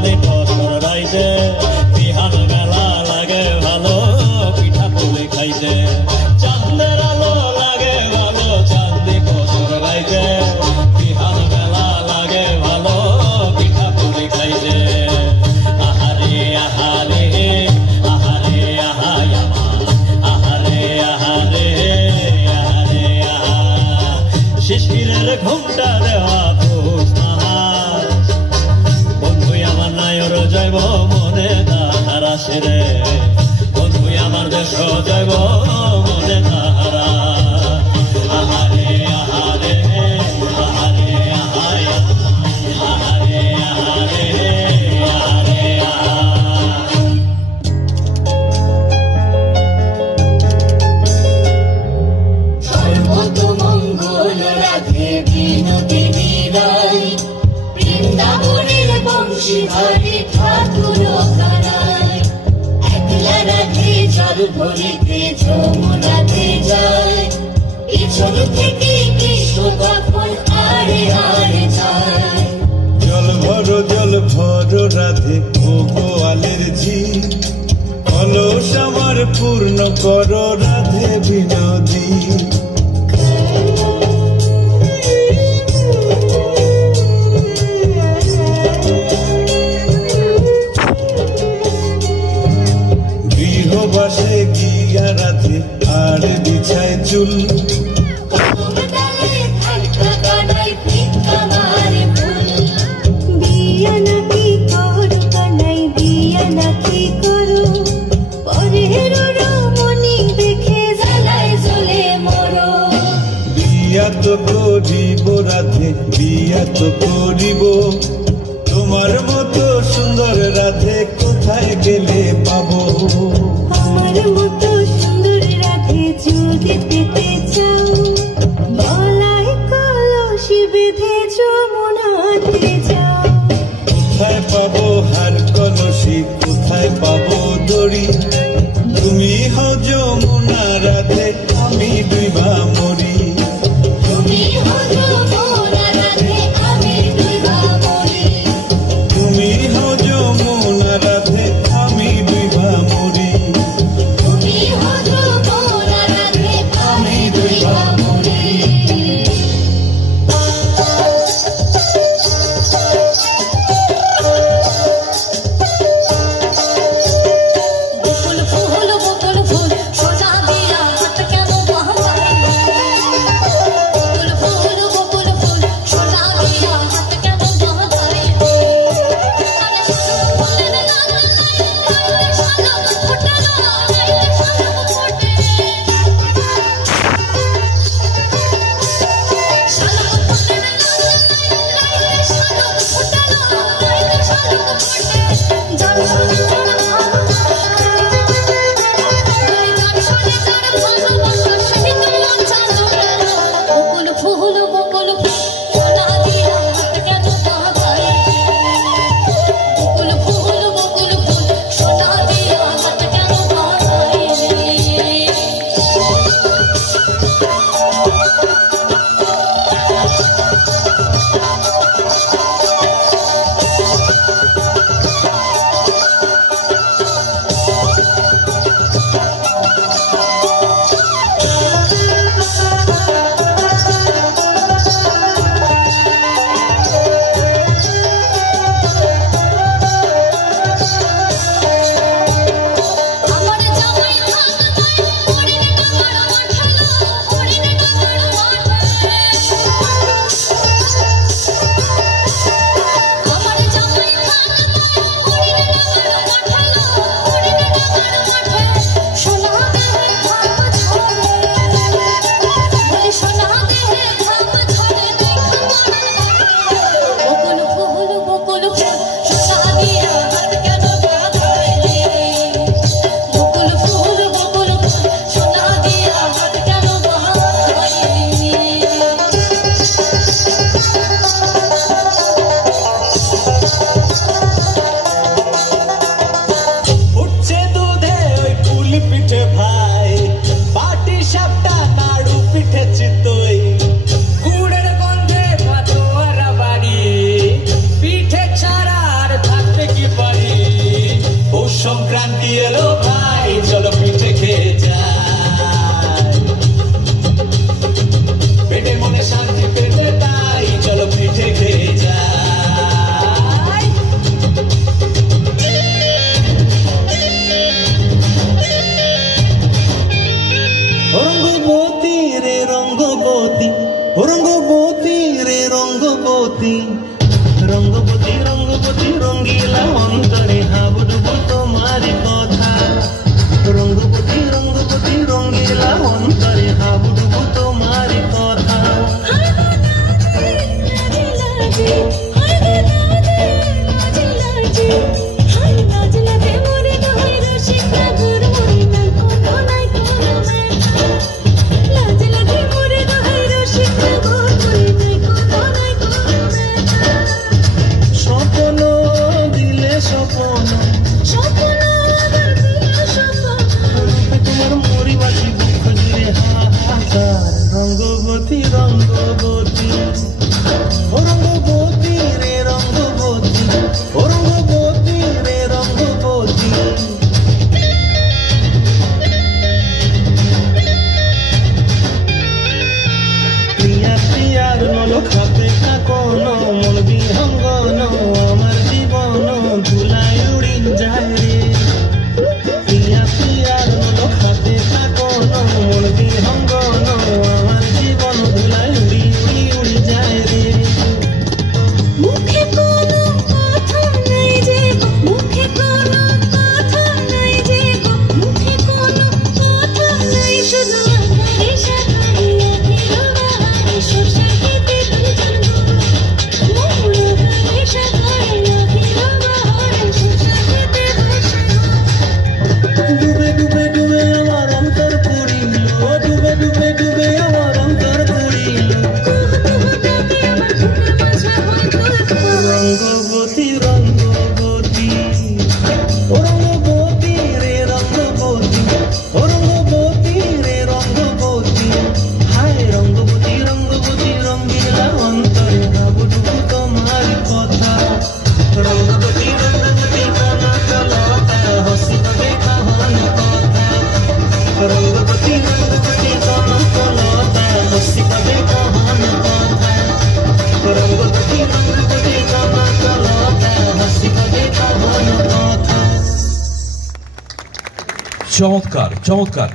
চাঁদনি বছর রাইতে বিহান মেলা লাগে ভালো পিঠা পুলি খাইতে চাঁদের আলো লাগে ভালো চাঁদনি বছর রাইতে বিহান মেলা লাগে ভালো পিঠা পুলি খাইতে আহারে আহারে আহারে আহায় আমার আহারে আহারে আহারে আহা শিশিরের ঘুমটা দেওয়া পৌষ মাস বন্ধু আমার নায়র যাইব মনে তাহারা সেরে বন্ধু আমার দেশ যাইব মনে তাহারা আহারে আহারে আহারে আহায় আহারে আহারে আহারে আহা সর্বতমঙ্গল রাধে বিনোদী বিদায় বৃন্দাবনের বংশীধারী ঠাকুর কানায় একলা রাধে জল ভরিতে যমুনাতে যায় পিছন থেকে কৃষ্ণ তখন আরে আরে যায় জল ভর রাধে ও গোয়ালের ঝি কলস আমার পূর্ণ কর রাধে বিনোদী গৃহবাসে গিয়া রাধে আর বিছায় চুল বিয়া তো করিব রাধে বিয়া তো করিব তোমার মতো সুন্দর রাধে কোথায় গেলে পাবো আমার মতো সুন্দর রাধে যদি পেতে চাও গলায় কলসি বেঁধে যমুনাতে যাও কোথায় পাবো হার কলসি কোথায় পাবো দড়ি তুমি হও যমুনা রাধে আমি ডুইবা মরি তুমি হও যমুনা রাধে আমি ডুইবা মরি তুমি হও যমুনা রাধে আমি ডুইবা মরি তুমি হও যমুনা রাধে আমি ডুইবা মরি সংক্রান্তি এলো ভাই চলো পিঠে খেয়ে যাই পেটে মনে শান্তি পেতে তাই চলো পিঠে খেয়ে যাই রঙ্গবতী রে রঙ্গবতী রঙ্গবতী রে রঙ্গবতী রঙ্গবতী রঙ্গবতী রঙ্গিলা অন্তরে হাবুডুবু তোমারি কথা রঙ্গবতী রঙ্গবতী রঙ্গিলা অন্তরে হাবুডুবু তোমারি কথা রঙ্গবতী রঙ্গবতী রঙ্গবতী রে রঙ্গবতী রঙ্গবতী রে রঙ্গবতী প্রিয়া প্রিয়ার নল খাতে কাকন মন বিহঙ্গন আমার জীবন ধুলাই উড়ি যায় রে প্রিয়া প্রিয়ার নল খাতে কাকন মন বিহঙ্গন আমার জীবন ধুলাই উড়ি উড়ি উড়ি যায় রে মুখে কোনো কথা নাই যে মুখে কোনো কথা নাই যে মুখে কোনো কথা নাই শুধু আকারে সাকারে আখিরাবারে সরষে খেতে তুই জানো মোর আকারে সাকারে আখিরাবারে সরষে খেতে বসে ডুবে ডুবে ডুবে আমার অন্তর পুরিল ডুবে ডুবে ডুবে আমার অন্তর পুরিল রঙ্গবতী রঙ্গবতী রঙ্গবতী রে রঙ্গবতী রঙ্গবতী রে রঙ্গবতী হায় রঙ্গবতী রঙ্গবতী রঙ্গিলা অন্তরে হাবুডুবু তোমারি কথা রঙ্গবতী রঙ্গবতী কনক লতা হসিব দেখা হন কথা রঙ্গবতী রঙ্গবতী কনক লতা হসিব দেখা হন কথা রঙ্গবতী রঙ্গবতী কনক লতা হসিব দেখা হন কথা চমৎকার চমৎকার।